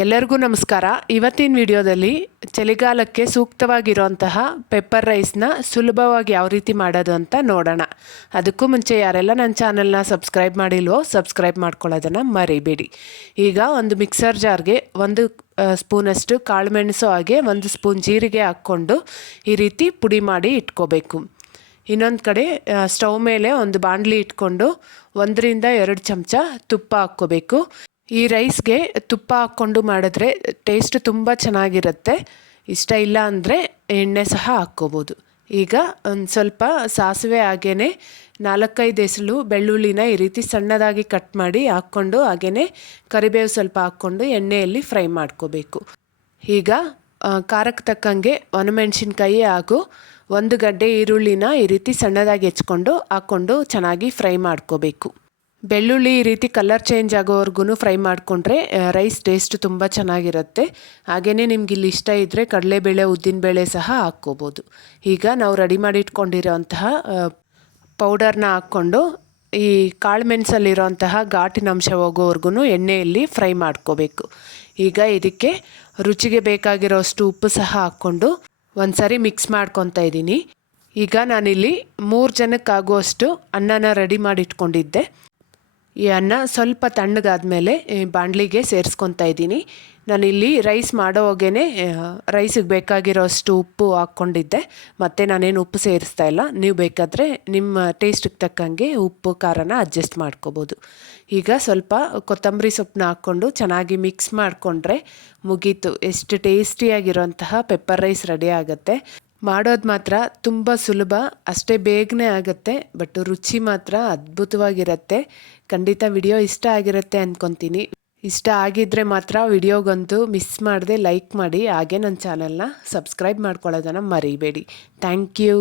ಎಲ್ಲರಿಗೂ ನಮಸ್ಕಾರ. ಇವತ್ತಿನ ವಿಡಿಯೋದಲ್ಲಿ ಚಳಿಗಾಲಕ್ಕೆ ಸೂಕ್ತವಾಗಿರುವಂತಹ ಪೆಪ್ಪರ್ ರೈಸ್ನ ಸುಲಭವಾಗಿ ಯಾವ ರೀತಿ ಮಾಡೋದು ಅಂತ ನೋಡೋಣ. ಅದಕ್ಕೂ ಮುಂಚೆ ಯಾರೆಲ್ಲ ನನ್ನ ಚಾನಲ್ನ ಸಬ್ಸ್ಕ್ರೈಬ್ ಮಾಡಿಲ್ವೋ ಸಬ್ಸ್ಕ್ರೈಬ್ ಮಾಡ್ಕೊಳ್ಳೋದನ್ನು ಮರಿಬೇಡಿ. ಈಗ ಒಂದು ಮಿಕ್ಸರ್ ಜಾರ್ಗೆ 1 ಸ್ಪೂನಷ್ಟು ಕಾಳುಮೆಣಸು ಹಾಗೆ 1 ಸ್ಪೂನ್ ಜೀರಿಗೆ ಹಾಕ್ಕೊಂಡು ಈ ರೀತಿ ಪುಡಿ ಮಾಡಿ ಇಟ್ಕೋಬೇಕು. ಇನ್ನೊಂದು ಕಡೆ ಸ್ಟವ್ ಮೇಲೆ ಒಂದು ಬಾಣಲಿ ಇಟ್ಕೊಂಡು 1 ರಿಂದ 2 ಚಮಚ ತುಪ್ಪ ಹಾಕ್ಕೋಬೇಕು. ಈ ರೈಸ್ಗೆ ತುಪ್ಪ ಹಾಕ್ಕೊಂಡು ಮಾಡಿದ್ರೆ ಟೇಸ್ಟ್ ತುಂಬ ಚೆನ್ನಾಗಿರುತ್ತೆ. ಇಷ್ಟ ಇಲ್ಲ ಅಂದರೆ ಎಣ್ಣೆ ಸಹ ಹಾಕ್ಕೋಬೋದು. ಈಗ ಒಂದು ಸ್ವಲ್ಪ ಸಾಸಿವೆ ಹಾಗೇ 4-5 ಎಸಳು ಬೆಳ್ಳುಳ್ಳಿನ ಈ ರೀತಿ ಸಣ್ಣದಾಗಿ ಕಟ್ ಮಾಡಿ ಹಾಕ್ಕೊಂಡು ಹಾಗೇ ಕರಿಬೇವು ಸ್ವಲ್ಪ ಹಾಕ್ಕೊಂಡು ಎಣ್ಣೆಯಲ್ಲಿ ಫ್ರೈ ಮಾಡ್ಕೋಬೇಕು. ಈಗ ಖಾರಕ್ಕೆ ತಕ್ಕಂಗೆ ಒಣಮೆಣಸಿನ್ಕಾಯಿ ಹಾಗೂ 1 ಗಡ್ಡೆ ಈರುಳ್ಳಿನ ಈ ರೀತಿ ಸಣ್ಣದಾಗಿ ಹೆಚ್ಕೊಂಡು ಹಾಕ್ಕೊಂಡು ಚೆನ್ನಾಗಿ ಫ್ರೈ ಮಾಡ್ಕೋಬೇಕು. ಬೆಳ್ಳುಳ್ಳಿ ಈ ರೀತಿ ಕಲರ್ ಚೇಂಜ್ ಆಗೋವರೆಗೂ ಫ್ರೈ ಮಾಡಿಕೊಂಡ್ರೆ ರೈಸ್ ಟೇಸ್ಟ್ ತುಂಬ ಚೆನ್ನಾಗಿರುತ್ತೆ. ಹಾಗೆಯೇ ನಿಮ್ಗೆ ಇಲ್ಲಿ ಇಷ್ಟ ಇದ್ದರೆ ಕಡಲೆಬೇಳೆ ಉದ್ದಿನಬೇಳೆ ಸಹ ಹಾಕ್ಕೋಬೋದು. ಈಗ ನಾವು ರೆಡಿ ಮಾಡಿ ಇಟ್ಕೊಂಡಿರೋಂತಹ ಪೌಡರ್ನ ಹಾಕ್ಕೊಂಡು ಈ ಕಾಳು ಮೆಣಸಲ್ಲಿರೋಂತಹ ಘಾಟಿನ ಅಂಶ ಹೋಗೋವರೆಗೂ ಎಣ್ಣೆಯಲ್ಲಿ ಫ್ರೈ ಮಾಡ್ಕೋಬೇಕು. ಈಗ ಇದಕ್ಕೆ ರುಚಿಗೆ ಬೇಕಾಗಿರೋಷ್ಟು ಉಪ್ಪು ಸಹ ಹಾಕ್ಕೊಂಡು ಒಂದು ಸಾರಿ ಮಿಕ್ಸ್ ಮಾಡ್ಕೊತಾ ಇದ್ದೀನಿ. ಈಗ ನಾನಿಲ್ಲಿ 3 ಜನಕ್ಕಾಗುವಷ್ಟು ಅನ್ನನ ರೆಡಿ ಮಾಡಿ ಇಟ್ಕೊಂಡಿದ್ದೆ. ಈ ಅನ್ನ ಸ್ವಲ್ಪ ತಣ್ಣಗಾದ್ಮೇಲೆ ಬಾಣಲಿಗೆ ಸೇರಿಸ್ಕೊತಾ ಇದ್ದೀನಿ. ನಾನಿಲ್ಲಿ ರೈಸ್ ಮಾಡೋವಾಗೇ ರೈಸಿಗೆ ಬೇಕಾಗಿರೋಷ್ಟು ಉಪ್ಪು ಹಾಕ್ಕೊಂಡಿದ್ದೆ. ಮತ್ತು ನಾನೇನು ಉಪ್ಪು ಸೇರಿಸ್ತಾ ಇಲ್ಲ. ನೀವು ಬೇಕಾದರೆ ನಿಮ್ಮ ಟೇಸ್ಟಿಗೆ ತಕ್ಕಂಗೆ ಉಪ್ಪು ಖಾರನ ಅಡ್ಜಸ್ಟ್ ಮಾಡ್ಕೋಬೋದು. ಈಗ ಸ್ವಲ್ಪ ಕೊತ್ತಂಬರಿ ಸೊಪ್ಪನ್ನ ಹಾಕ್ಕೊಂಡು ಚೆನ್ನಾಗಿ ಮಿಕ್ಸ್ ಮಾಡಿಕೊಂಡ್ರೆ ಮುಗೀತು. ಎಷ್ಟು ಟೇಸ್ಟಿಯಾಗಿರೋಂತಹ ಪೆಪ್ಪರ್ ರೈಸ್ ರೆಡಿ ಆಗುತ್ತೆ. ಮಾಡೋದು ಮಾತ್ರ ತುಂಬ ಸುಲಭ, ಅಷ್ಟೇ ಬೇಗನೆ ಆಗುತ್ತೆ. ಬಟ್ ರುಚಿ ಮಾತ್ರ ಅದ್ಭುತವಾಗಿರುತ್ತೆ. ಖಂಡಿತ ವಿಡಿಯೋ ಇಷ್ಟ ಆಗಿರುತ್ತೆ ಅಂದ್ಕೊತೀನಿ. ಇಷ್ಟ ಆಗಿದ್ದರೆ ಮಾತ್ರ ವಿಡಿಯೋಗಂತೂ ಮಿಸ್ ಮಾಡದೆ ಲೈಕ್ ಮಾಡಿ, ಹಾಗೆ ನನ್ನ ಚಾನಲ್ನ ಸಬ್ಸ್ಕ್ರೈಬ್ ಮಾಡ್ಕೊಳ್ಳೋದನ್ನು ಮರಿಬೇಡಿ. Thank you.